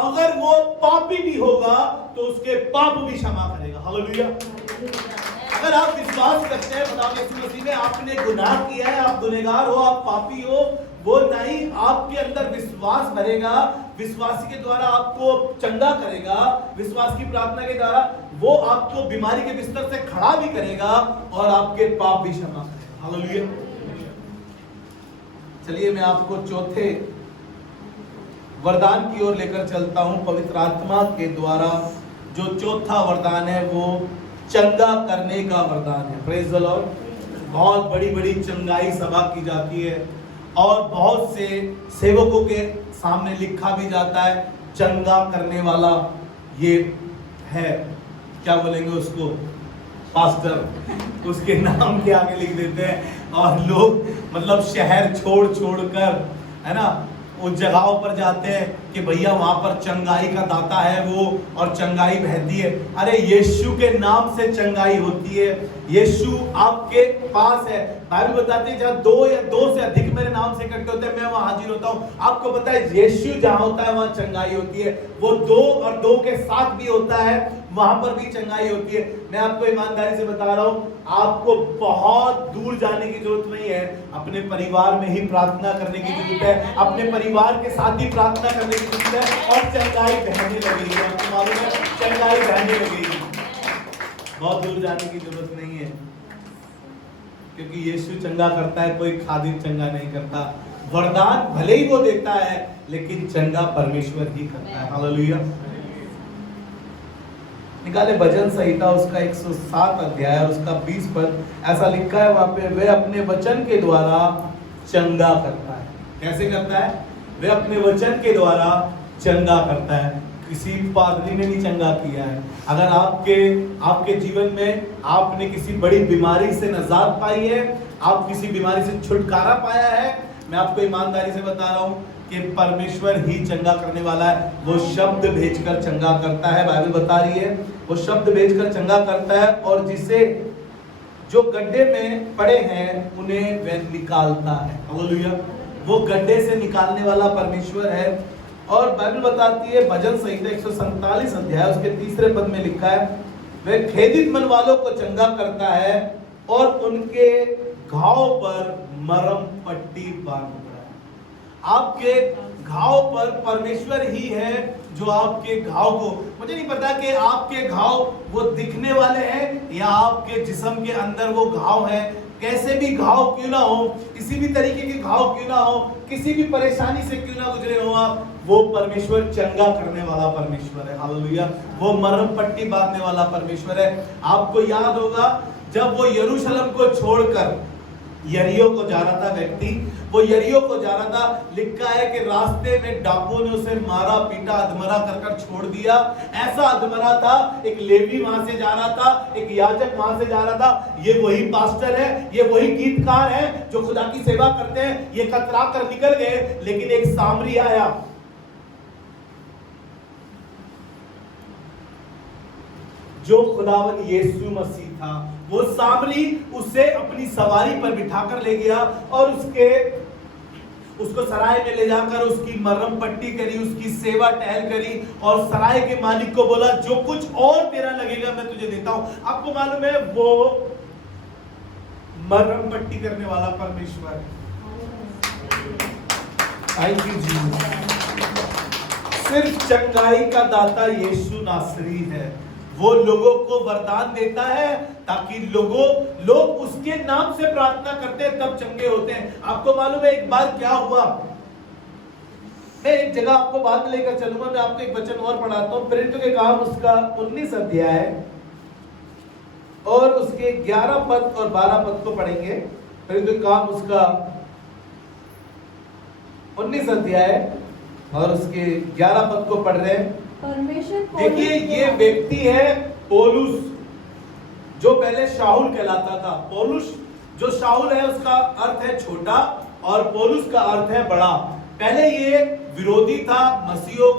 अगर वो पापी भी होगा तो उसके पाप भी क्षमा करेगा। हालेलुया। अगर आप विश्वास करते हैं खुदा यीशु मसीह में, आपने गुनाह किया है, आप गुनहगार हो, आप पापी हो, वो नहीं, आपके अंदर विश्वास भरेगा, विश्वासी के द्वारा आपको चंगा करेगा, विश्वास की प्रार्थना के द्वारा वो आपको बीमारी के बिस्तर से खड़ा भी करेगा और आपके पाप भी क्षमा करेगा। हालेलुया। चलिए मैं आपको चौथे वरदान की ओर लेकर चलता हूं। पवित्र आत्मा के द्वारा जो चौथा वरदान है वो चंगा करने का वरदान है। Praise the Lord. बहुत बड़ी बड़ी चंगाई सभा की जाती है और बहुत से सेवकों के सामने लिखा भी जाता है चंगा करने वाला ये है, क्या बोलेंगे उसको, पास्टर, उसके नाम के आगे लिख देते हैं। और लोग मतलब शहर छोड़ कर, है ना, उन जगहों पर जाते हैं कि भैया वहां पर चंगाई का दाता है वो, और चंगाई बहती है। अरे यीशु के नाम से चंगाई होती है। यीशु आपके पास है। बाइबल बताती है जहाँ 2 या 2 से अधिक मेरे नाम से इकट्ठे होते हैं मैं वहां हाजिर होता हूँ। आपको पता है यीशु जहां होता है वहां चंगाई होती है। वो 2 और 2 के साथ भी होता है, वहां पर भी चंगाई होती है। मैं आपको ईमानदारी से बता रहा हूं, आपको बहुत दूर जाने की जरूरत नहीं है, अपने परिवार में ही प्रार्थना करने की जरूरत है, अपने परिवार के साथ ही प्रार्थना करने की जरूरत है, और चंगाई बहने लगेगी। आपको मालूम है चंगाई बहने लगेगी। बहुत दूर जाने की जरूरत नहीं है, क्योंकि यीशु चंगा करता है, कोई खादिम चंगा नहीं करता। वरदान भले ही वो देता है, लेकिन चंगा परमेश्वर ही करता है। हालेलुया। निकाले भजन संहिता उसका 107 अध्याय और उसका 20 पद, ऐसा लिखा है वहां पे, वे अपने वचन के द्वारा चंगा करता है। कैसे करता है? वे अपने वचन के द्वारा चंगा करता है। किसी पादरी ने नहीं चंगा किया है। अगर आपके जीवन में आपने किसी बड़ी बीमारी से निजात पाई है, आप किसी बीमारी से छुटकारा पाया है, मैं आपको ईमानदारी से बता रहा हूँ कि परमेश्वर ही चंगा करने वाला है। वो शब्द भेजकर चंगा करता है, बाइबल बता रही है वो शब्द भेजकर चंगा करता है, और जिसे जो गड्ढे में पड़े हैं उन्हें वह निकालता है। हालेलुया। वो गड्ढे से निकालने वाला परमेश्वर है। और बाइबल बताती है, भजन संहिता 147 अध्याय उसके 3 पद में लिखा है, वह खेदित मन वालों को चंगा करता है और उनके घाव पर मरहम पट्टी बांधता है। आपके घाव पर परमेश्वर ही है जो आपके घाव को, मुझे नहीं पता कि आपके घाव वो दिखने वाले हैं या आपके जिस्म के अंदर वो घाव है, कैसे भी घाव क्यों ना हो, किसी भी तरीके के घाव क्यों ना हो, किसी भी परेशानी से क्यों ना गुजरे हो आप, वो परमेश्वर चंगा करने वाला परमेश्वर है। हालेलुया। वो मरहम पट्टी बांधने वाला परमेश्वर है। आपको याद होगा जब वो यरूशलेम को छोड़कर यरीहो को जा रहा था, व्यक्ति वो यरीहो को जा रहा था, लिखा है कि रास्ते में डाकुओं ने उसे मारा पीटा अधमरा कर छोड़ दिया। ऐसा अधमरा था, एक लेवी वहां से जा रहा था, एक याजक वहां से जा रहा था। ये वही पास्टर है, ये वही गीतकार है जो खुदा की सेवा करते हैं, ये कतरा कर निकल गए। लेकिन एक सामरी आया, जो खुदावन यीशु मसीह था। वो सामरी उसे अपनी सवारी पर बिठाकर ले गया और उसको सराय में ले जाकर उसकी मरहम पट्टी करी, उसकी सेवा टहल करी, और सराय के मालिक को बोला जो कुछ और तेरा लगेगा मैं तुझे देता हूं। आपको मालूम है वो मरहम पट्टी करने वाला परमेश्वर है। Thank you Jesus. सिर्फ चंगाई का दाता यीशु नासरी है। वो लोगों को वरदान देता है ताकि लोग उसके नाम से प्रार्थना करते हैं तब चंगे होते हैं। आपको मालूम है एक बार क्या हुआ, मैं एक जगह आपको बाद में लेकर चलूंगा, मैं आपको एक वचन और पढ़ाता हूं। प्रेरितों के काम उसका 19 अध्याय और उसके 11 पद और 12 पद को पढ़ेंगे। प्रेरितों के काम उसका 19 अध्याय और उसके 11 पद को पढ़ रहे हैं। परमेश्वर देखिए ये व्यक्ति है पौलुस, जो पहले शाऊल कहलाता था। पौलुस जो शाऊल है उसका अर्थ है छोटा और पौलुस का अर्थ है बड़ा। पहले ये विरोधी था मसीहों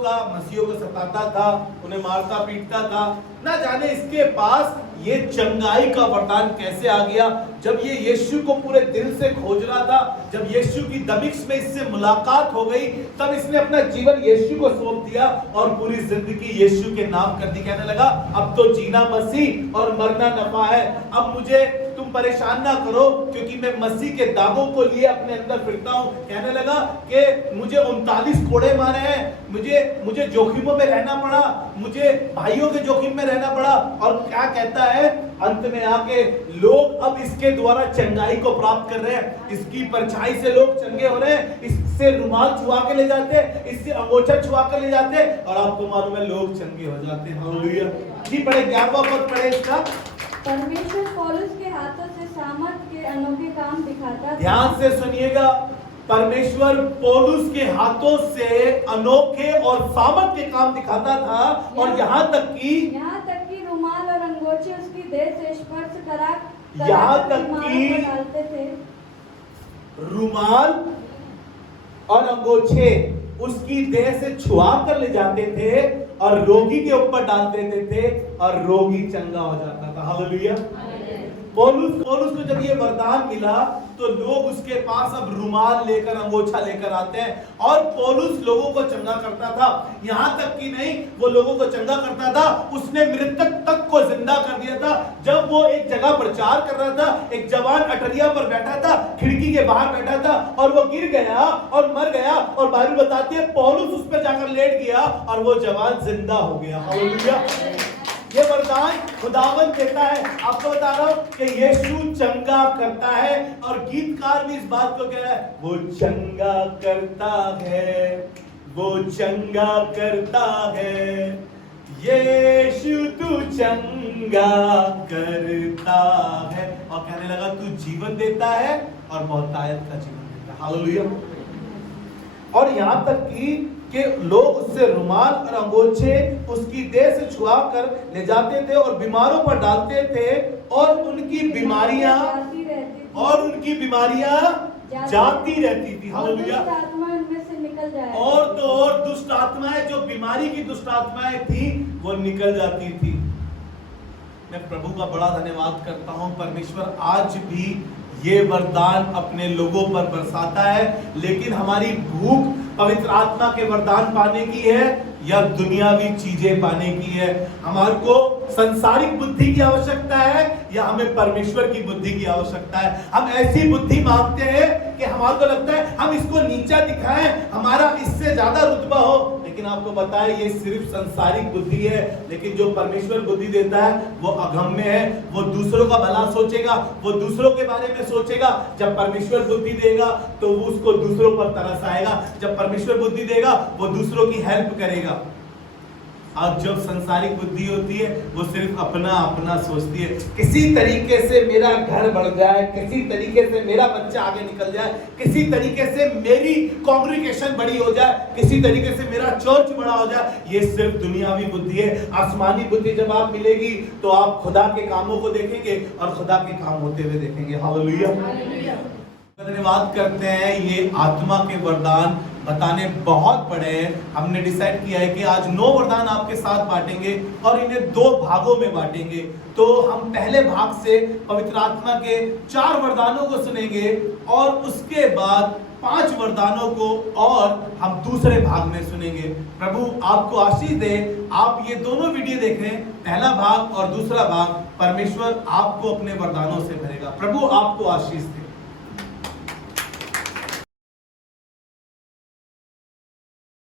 को सताता था, उन्हें मारता पीटता था। ना जाने इसके पास ये चंगाई का वरदान कैसे आ गया। जब ये यीशु को पूरे दिल से खोज रहा था, जब यीशु की दमिश्क में इससे मुलाकात हो गई, तब इसने अपना जीवन यीशु को सौंप दिया और पूरी जिंदगी यीशु के नाम कर दी। कहने लगा अब तो जीना मसीह और मरना नफा है। अब मुझे तुम परेशान ना करो क्योंकि मैं मसीह के दागों को लिए अपने अंदर फिरता हूं। कहने लगा कि मुझे 39 कोड़े मारे हैं, मुझे जोखिमों में रहना पड़ा, मुझे भाइयों के जोखिम में रहना पड़ा। और क्या कहता है अंत में आके, लोग अब इसके द्वारा चंगाई को प्राप्त कर रहे हैं, इसकी परछाई से लोग चंगे हो रहे हैं, इससे रुमाल छुआ के ले जाते हैं, इससे अंगोछा छुआ के ले जाते हैं और आपको मालूम है लोग चंगे हो जाते हैं। हालेलुया। जी पढ़े 11वां पद पढ़े इसका। परमेश्वर पौलुस के हाथों से सामर्थ के अनोखे काम दिखाता था। ध्यान से सुनिएगा, परमेश्वर पौलुस के हाथों से अनोखे और सामर्थ के काम दिखाता था। और यहाँ तक कि रुमाल और अंगोछे उसकी देह से स्पर्श करा यहाँ तक कि डालते थे। रुमाल और अंगोछे उसकी देह से छुआ कर ले जाते थे और रोगी के ऊपर डाल देते थे और रोगी चंगा हो जाता था। हालेलुया। पौलुस को जब ये वरदान मिला तो लोग उसके पास अब रुमाल लेकर अंगोछा लेकर आते हैं और पौलुस लोगों को चंगा करता था। यहाँ तक कि नहीं, वो लोगों को चंगा करता था, उसने मृतक तक को जिंदा कर दिया था। जब वो एक जगह प्रचार कर रहा था, एक जवान अटरिया पर बैठा था, खिड़की के बाहर बैठा था और वो गिर गया और मर गया। और बाइबल बताती है पौलुस उस पर जाकर लेट गया और वो जवान जिंदा हो गया। हालेलुया। ये वरदान खुदावन देता है। आपको बता रहा हूं कि यीशु चंगा करता है और गीतकार भी इस बात को कह रहा है, वो चंगा करता है, वो चंगा करता है, यीशु तू चंगा करता है। और कहने लगा तू जीवन देता है और बहुतायत का जीवन देता है। हालेलुया। और यहां तक कि कि लोग उससे रुमाल और अंगोछे उसकी देह से छुआ कर ले जाते थे और बीमारों पर डालते थे और उनकी बीमारियां जाती रहती थी। जाती रहती थी। और हालेलुया। दुष्ट आत्मा उनमें से निकल जाए। और तो और दुष्ट आत्माएं, जो बीमारी की दुष्ट आत्माएं थी, वो निकल जाती थी। मैं प्रभु का बड़ा धन्यवाद करता हूं, परमेश्वर आज भी ये वरदान अपने लोगों पर बरसाता है। लेकिन हमारी भूख पवित्र आत्मा के वरदान पाने की है या दुनियावी चीजें पाने की है? हमारे को संसारिक बुद्धि की आवश्यकता है या हमें परमेश्वर की बुद्धि की आवश्यकता है? हम ऐसी बुद्धि मांगते हैं कि हमारे को लगता है हम इसको नीचा दिखाएं, हमारा इससे ज्यादा रुतबा हो। लेकिन आपको पता है ये सिर्फ संसारिक बुद्धि है। लेकिन जो परमेश्वर बुद्धि देता है वो अगम्य है। वो दूसरों का भला सोचेगा, वो दूसरों के बारे में सोचेगा। जब परमेश्वर बुद्धि देगा तो वो उसको दूसरों पर तरस आएगा। जब परमेश्वर बुद्धि देगा वो दूसरों की हेल्प करेगा। और जब संसारिक बुद्धि होती है वो सिर्फ अपना अपना सोचती है, किसी तरीके से मेरा घर बढ़ जाए, किसी तरीके से मेरा बच्चा आगे निकल जाए, किसी तरीके से मेरी कांग्रीगेशन बड़ी हो जाए, किसी तरीके से मेरा चर्च बड़ा हो जाए। ये सिर्फ दुनियावी बुद्धि है। आसमानी बुद्धि जब आप मिलेगी तो आप खुदा के कामों को देखेंगे और खुदा के काम होते हुए देखेंगे। हालेलुया। धन्यवाद करते हैं। ये आत्मा के वरदान बताने बहुत बड़े हैं। हमने डिसाइड किया है कि आज 9 वरदान आपके साथ बांटेंगे और इन्हें 2 भागों में बांटेंगे। तो हम पहले भाग से पवित्र आत्मा के 4 वरदानों को सुनेंगे और उसके बाद 5 वरदानों को और हम दूसरे भाग में सुनेंगे। प्रभु आपको आशीष दे। आप ये दोनों वीडियो देख रहे हैं, पहला भाग और दूसरा भाग, परमेश्वर आपको अपने वरदानों से भरेगा। प्रभु आपको आशीष दे।